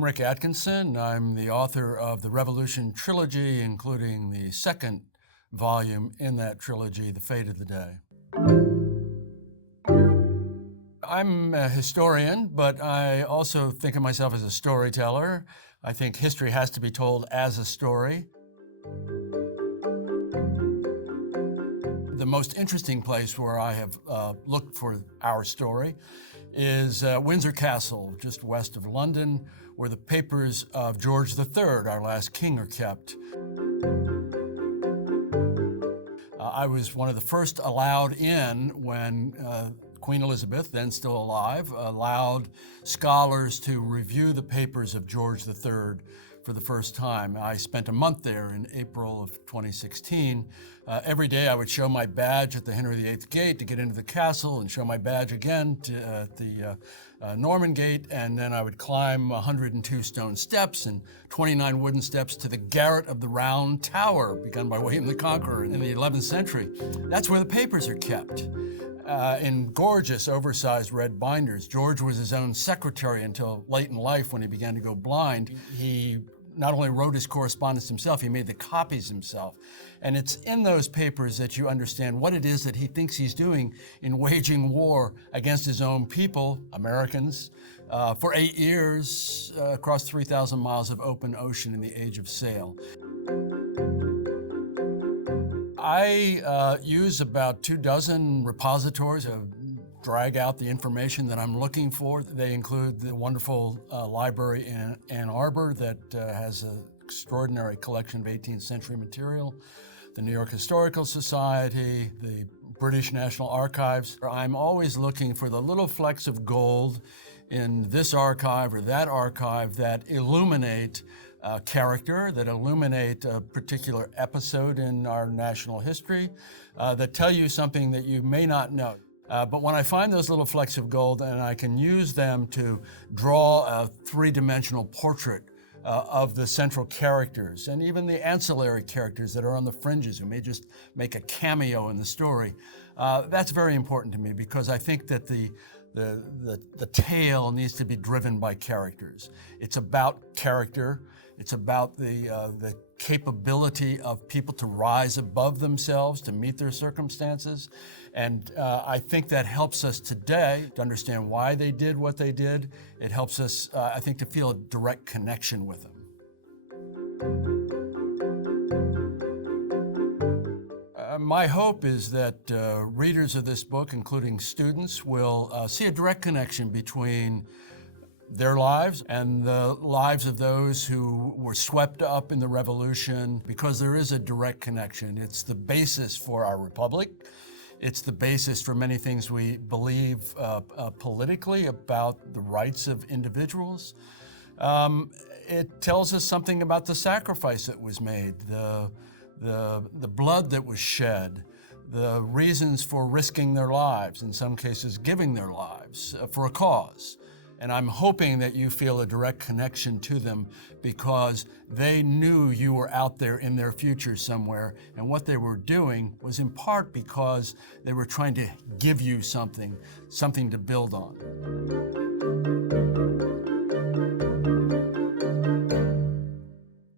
I'm Rick Atkinson. I'm the author of the Revolution trilogy, including the second volume in that trilogy, The Fate of the Day. I'm a historian, but I also think of myself as a storyteller. I think history has to be told as a story. The most interesting place where I have looked for our story is Windsor Castle, just west of London, where the papers of George III, our last king, are kept. I was one of the first allowed in when Queen Elizabeth, then still alive, allowed scholars to review the papers of George III for the first time. I spent a month there in April of 2016. Every day I would show my badge at the Henry VIII gate to get into the castle, and show my badge again at the Norman gate, and then I would climb 102 stone steps and 29 wooden steps to the garret of the Round Tower, begun by William the Conqueror in the 11th century. That's where the papers are kept. In gorgeous, oversized red binders. George was his own secretary until late in life when he began to go blind. He not only wrote his correspondence himself, he made the copies himself. And it's in those papers that you understand what it is that he thinks he's doing in waging war against his own people, Americans, for 8 years across 3,000 miles of open ocean in the age of sail. I use about 24 repositories to drag out the information that I'm looking for. They include the wonderful library in Ann Arbor that has an extraordinary collection of 18th century material, the New York Historical Society, the British National Archives. I'm always looking for the little flecks of gold in this archive or that archive that illuminate character, that illuminate a particular episode in our national history, that tell you something that you may not know. But when I find those little flecks of gold and I can use them to draw a three-dimensional portrait of the central characters and even the ancillary characters that are on the fringes who may just make a cameo in the story, that's very important to me, because I think that the tale needs to be driven by characters. It's about character. It's about the capability of people to rise above themselves, to meet their circumstances. And I think that helps us today to understand why they did what they did. It helps us, I think, to feel a direct connection with them. My hope is that readers of this book, including students, will see a direct connection between their lives and the lives of those who were swept up in the Revolution, because there is a direct connection. It's the basis for our republic. It's the basis for many things we believe politically about the rights of individuals. It tells us something about the sacrifice that was made, the blood that was shed, the reasons for risking their lives, in some cases giving their lives for a cause. And I'm hoping that you feel a direct connection to them because they knew you were out there in their future somewhere, and what they were doing was in part because they were trying to give you something to build on.